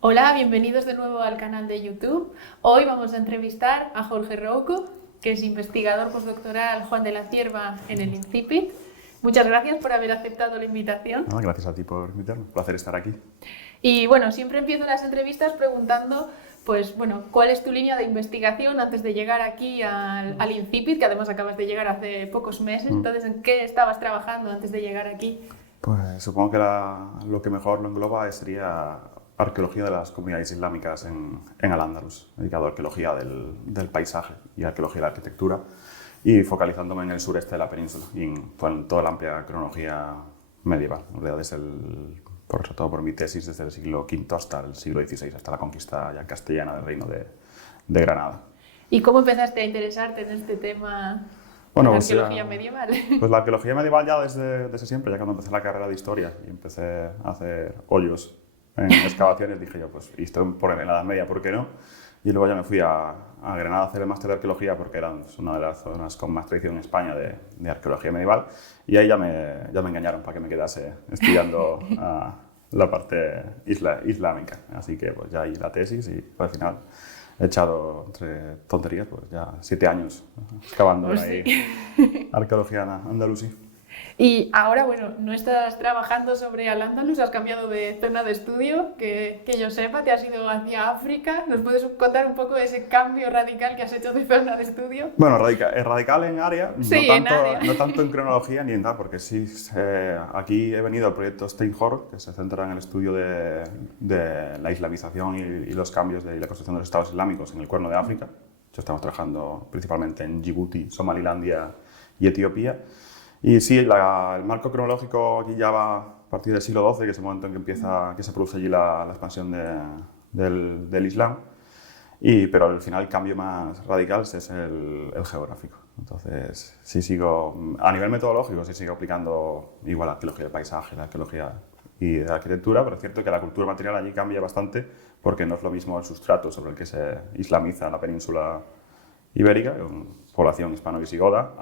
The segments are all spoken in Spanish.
Hola, bienvenidos de nuevo al canal de YouTube. Hoy vamos a entrevistar a Jorge Rouco, que es investigador postdoctoral Juan de la Cierva en el INCIPIT. Muchas gracias por haber aceptado la invitación. Nada, gracias a ti por invitarme. Un placer estar aquí. Y bueno, siempre empiezo las entrevistas preguntando, pues bueno, ¿cuál es tu línea de investigación antes de llegar aquí al INCIPIT, que además acabas de llegar hace pocos meses? Entonces, ¿en qué estabas trabajando antes de llegar aquí? Pues supongo que lo que mejor lo engloba sería arqueología de las comunidades islámicas en Al-Ándalus, dedicado a arqueología del paisaje y arqueología de la arquitectura, y focalizándome en el sureste de la península y en toda la amplia cronología medieval. En realidad sobre todo por mi tesis, desde el siglo V hasta el siglo XVI, hasta la conquista ya castellana del reino de Granada. ¿Y cómo empezaste a interesarte en este tema de Bueno, la pues, arqueología medieval? pues la arqueología medieval ya desde siempre, ya cuando empecé la carrera de historia y empecé a hacer hoyos en excavaciones, dije yo, pues, y estoy en la Edad Media, ¿por qué no? Y luego ya me fui a Granada a hacer el máster de arqueología porque era una de las zonas con más tradición en España de arqueología medieval, y ahí ya me engañaron para que me quedase estudiando la parte islámica. Así que pues ya ahí la tesis y al final he echado entre tonterías pues ya 7 años excavando Pues ahí sí. arqueología andalusí. Y ahora, bueno, no estás trabajando sobre Al-Ándalus, has cambiado de zona de estudio, que yo sepa, te has ido hacia África. ¿Nos puedes contar un poco de ese cambio radical que has hecho de zona de estudio? Bueno, radical en área, Sí, en área. no tanto en cronología ni en tal, porque sí, aquí he venido al proyecto Steinhort, que se centra en el estudio de la islamización y los cambios de la construcción de los estados islámicos en el Cuerno de África. Estamos trabajando principalmente en Djibouti, Somalilandia y Etiopía. Y sí, el marco cronológico aquí ya va a partir del siglo XII, que es el momento en que se produce allí la expansión del Islam. Pero al final el cambio más radical es el geográfico. Entonces, sí sigo, a nivel metodológico, sí sigo aplicando igual la arqueología del paisaje, la arqueología y de la arquitectura, pero es cierto que la cultura material allí cambia bastante porque no es lo mismo el sustrato sobre el que se islamiza la península ibérica, con población hispano-visigoda,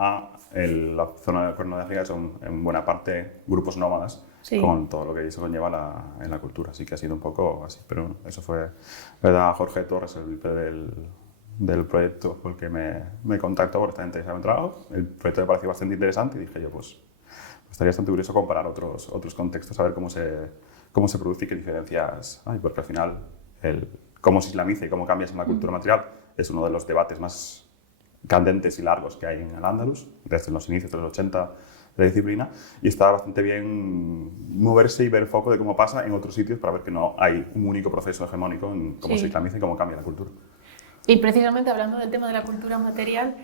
la zona del Cuerno de África, que son en buena parte grupos nómadas, Sí. con todo lo que eso conlleva en la cultura. Así que ha sido un poco así, pero bueno, eso fue, ¿verdad? Jorge Torres, el líder del proyecto, fue el que me contactó porque estaba interesado en el trabajo. El proyecto me pareció bastante interesante y dije yo, pues estaría bastante curioso comparar otros contextos, a ver cómo se produce y qué diferencias hay, porque al final cómo se islamiza y cómo cambias en la cultura material es uno de los debates más candentes y largos que hay en el Andalus, desde los inicios de los 80 de la disciplina, y está bastante bien moverse y ver el foco de cómo pasa en otros sitios para ver que no hay un único proceso hegemónico en cómo se Sí. islamiza y cómo cambia la cultura. Y precisamente hablando del tema de la cultura material,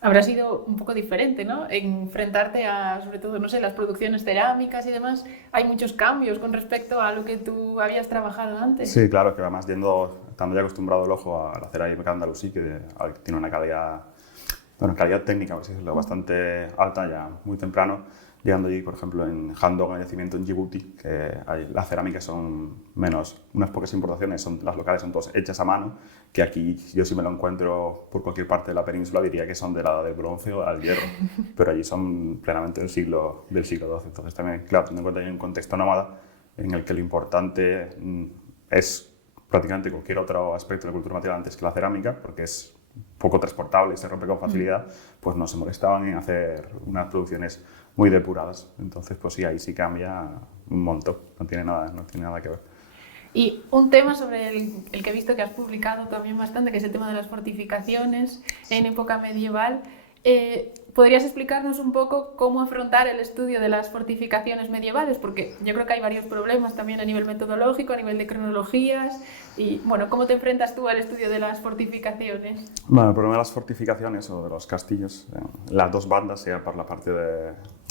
habrá sido un poco diferente, ¿no? Enfrentarte a, sobre todo, no sé, las producciones cerámicas y demás. Hay muchos cambios con respecto a lo que tú habías trabajado antes. Sí, claro, que además estando ya acostumbrado el ojo a la cerámica andalusí, que tiene una calidad, bueno, calidad técnica, por así decirlo, bastante alta ya muy temprano, llegando allí, por ejemplo, en Handong, el yacimiento en Djibouti, que las cerámicas son menos, unas pocas importaciones, las locales son todas hechas a mano, que aquí yo si me lo encuentro por cualquier parte de la península diría que son de la edad del bronce o del hierro, pero allí son plenamente del siglo XII. Entonces también, claro, teniendo en cuenta que hay un contexto nómada en el que lo importante es prácticamente cualquier otro aspecto de la cultura material antes que la cerámica, porque es poco transportable y se rompe con facilidad, pues no se molestaban en hacer unas producciones muy depuradas. Entonces, pues sí, ahí sí cambia un montón, no tiene nada que ver. Y un tema sobre el que he visto que has publicado también bastante, que es el tema de las fortificaciones en época medieval. ¿Podrías explicarnos un poco cómo afrontar el estudio de las fortificaciones medievales? Porque yo creo que hay varios problemas también a nivel metodológico, a nivel de cronologías. Y bueno, ¿cómo te enfrentas tú al estudio de las fortificaciones? Bueno, el problema de las fortificaciones o de los castillos, las dos bandas, sea por la parte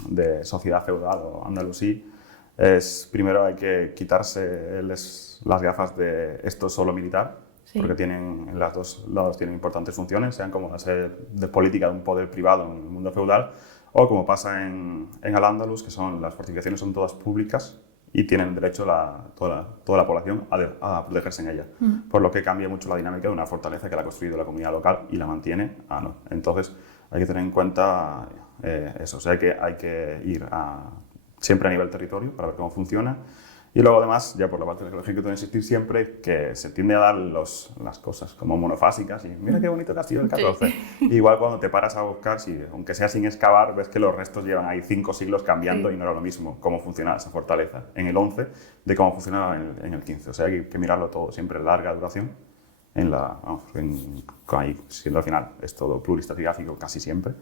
de sociedad feudal o andalusí, es primero hay que quitarse las gafas de esto solo militar, Sí. porque en los dos lados tienen importantes funciones, sean como las de política de un poder privado en el mundo feudal, o como pasa en Al-Ándalus, que las fortificaciones son todas públicas y tienen derecho toda la población a protegerse en ella. Por lo que cambia mucho la dinámica de una fortaleza que la ha construido la comunidad local y la mantiene. No. Entonces hay que tener en cuenta eso, o sea, hay que ir siempre a nivel territorio para ver cómo funciona Y luego además, ya por la parte arqueológica, debe existir siempre que se tiende a dar las cosas como monofásicas y mira qué bonito castillo del 14. Sí. Igual cuando te paras a buscar, aunque sea sin excavar, ves que los restos llevan ahí 5 siglos cambiando, sí, y no era lo mismo cómo funcionaba esa fortaleza en el 11 de cómo funcionaba en el 15. O sea, hay que mirarlo todo siempre larga duración. Ahí, siendo al final es todo pluristratigrafíco casi siempre.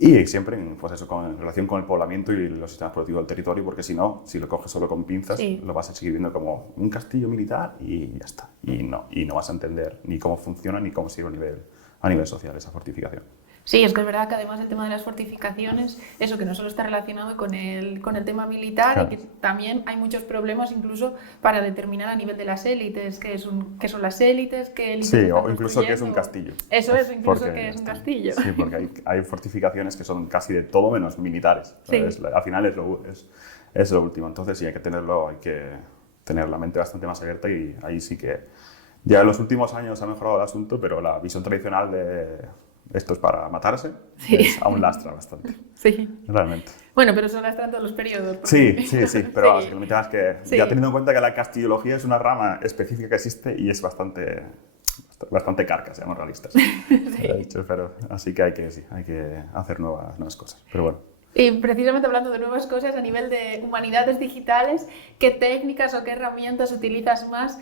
Y siempre pues eso, en relación con el poblamiento y los sistemas productivos del territorio, porque si no, si lo coges solo con pinzas, sí, lo vas a seguir viendo como un castillo militar y ya está. Y no vas a entender ni cómo funciona ni cómo sirve a nivel social esa fortificación. Sí, es que es verdad que además el tema de las fortificaciones, eso que no solo está relacionado con el tema militar, claro, y que también hay muchos problemas incluso para determinar a nivel de las élites, qué son las élites, qué élites sí, o incluso qué es un castillo. Eso es, incluso qué es un castillo. Sí, porque hay fortificaciones que son casi de todo menos militares. Sí. Al final es lo último, entonces sí hay que tener la mente bastante más abierta y ahí sí que ya en los últimos años ha mejorado el asunto, pero la visión tradicional de esto es para matarse, sí, aún lastra bastante. Sí. Realmente. Bueno, pero eso lastra en todos los periodos. Porque... Sí, pero sí, el tema es que sí, ya teniendo en cuenta que la castillología es una rama específica que existe y es bastante carca, seamos realistas. Sí. Pero, así que hay que hacer nuevas cosas. Pero bueno. Y precisamente hablando de nuevas cosas, a nivel de humanidades digitales, ¿qué técnicas o qué herramientas utilizas más,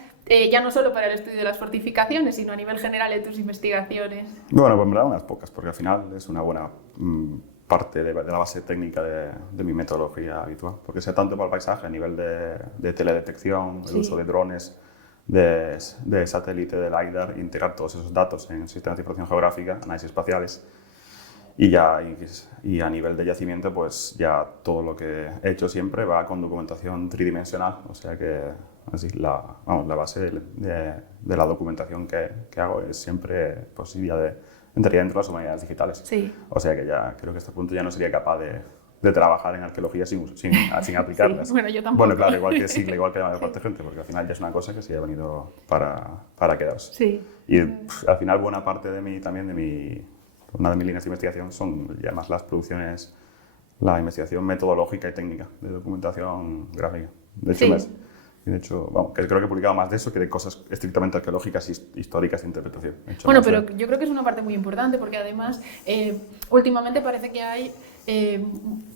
ya no solo para el estudio de las fortificaciones, sino a nivel general de tus investigaciones? Bueno, pues me da unas pocas, porque al final es una buena parte de la base técnica de mi metodología habitual, porque sé tanto para el paisaje a nivel de teledetección, el uso de drones, de satélite, de LiDAR, integrar todos esos datos en sistemas de información geográfica, análisis espaciales. Y a nivel de yacimiento, pues ya todo lo que he hecho siempre va con documentación tridimensional, o sea que así la base de la documentación que hago es siempre pues, entraría dentro de las humanidades digitales. Sí. O sea que ya creo que a este punto ya no sería capaz de trabajar en arqueología sin aplicarlas. Sí, bueno, yo tampoco. Bueno, claro, igual que la mayor parte de gente, porque al final ya es una cosa que sí ha venido para quedarse. Sí. Y al final buena parte una de mis líneas de investigación son ya más las producciones, la investigación metodológica y técnica de documentación gráfica. De hecho, que creo que he publicado más de eso que de cosas estrictamente arqueológicas, históricas de interpretación. Bueno, pero yo creo que es una parte muy importante porque además últimamente parece que hay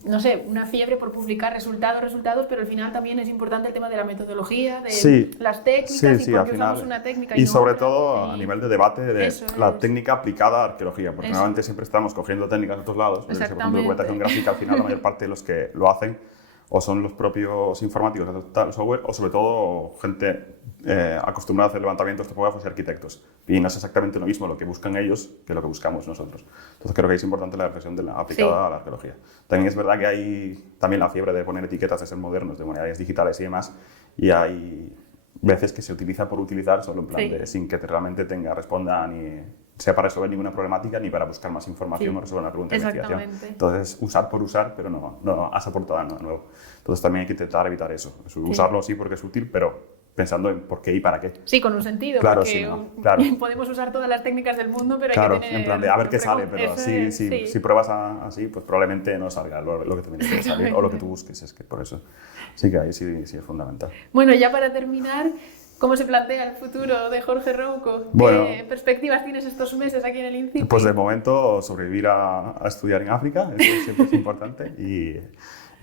no sé, una fiebre por publicar resultados, pero al final también es importante el tema de la metodología, de las técnicas y por qué usamos una técnica y sobre todo a nivel de debate de la técnica aplicada a arqueología, porque normalmente siempre estamos cogiendo técnicas de otros lados, porque por ejemplo, documentación gráfica al final la mayor parte de los que lo hacen o son los propios informáticos de tal software o sobre todo gente acostumbrada a hacer levantamientos topográficos y arquitectos. Y no es exactamente lo mismo lo que buscan ellos que lo que buscamos nosotros. Entonces creo que es importante la reflexión aplicada a la arqueología. También es verdad que hay también la fiebre de poner etiquetas de ser modernos, de humanidades digitales y demás, y hay veces que se utiliza por utilizar solo en plan de sin que realmente responda ni sea para resolver ninguna problemática ni para buscar más información o resolver una pregunta de investigación. Entonces, usar por usar, pero no has aportado nada nuevo. Entonces, también hay que intentar evitar eso. Usarlo sí porque es útil, pero pensando en por qué y para qué. Sí, con un sentido, claro, porque podemos usar todas las técnicas del mundo, pero hay que tener... en plan de a ver qué sale, pero si pruebas así, pues probablemente no salga lo que te viene que salir o lo que tú busques. Es que por eso sí que ahí sí es fundamental. Bueno, ya para terminar, ¿cómo se plantea el futuro de Jorge Rouco? Bueno, ¿qué perspectivas tienes estos meses aquí en el INCIPI? Pues de momento sobrevivir a estudiar en África, eso siempre es importante.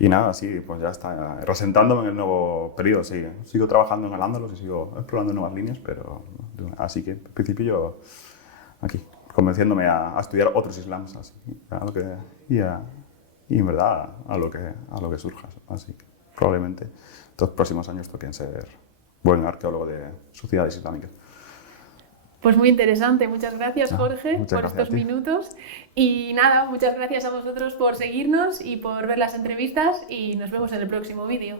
Y nada, sí, pues ya está, resentándome en el nuevo periodo, sí. Sigo trabajando en Al-Ándalus y sigo explorando nuevas líneas, pero así que en principio yo aquí, convenciéndome a estudiar otros islams, así, y en verdad a lo que surja. Así que probablemente los próximos años toquen ser buen arqueólogo de sociedades islámicas. Pues muy interesante, muchas gracias Jorge por estos minutos y nada, muchas gracias a vosotros por seguirnos y por ver las entrevistas y nos vemos en el próximo vídeo.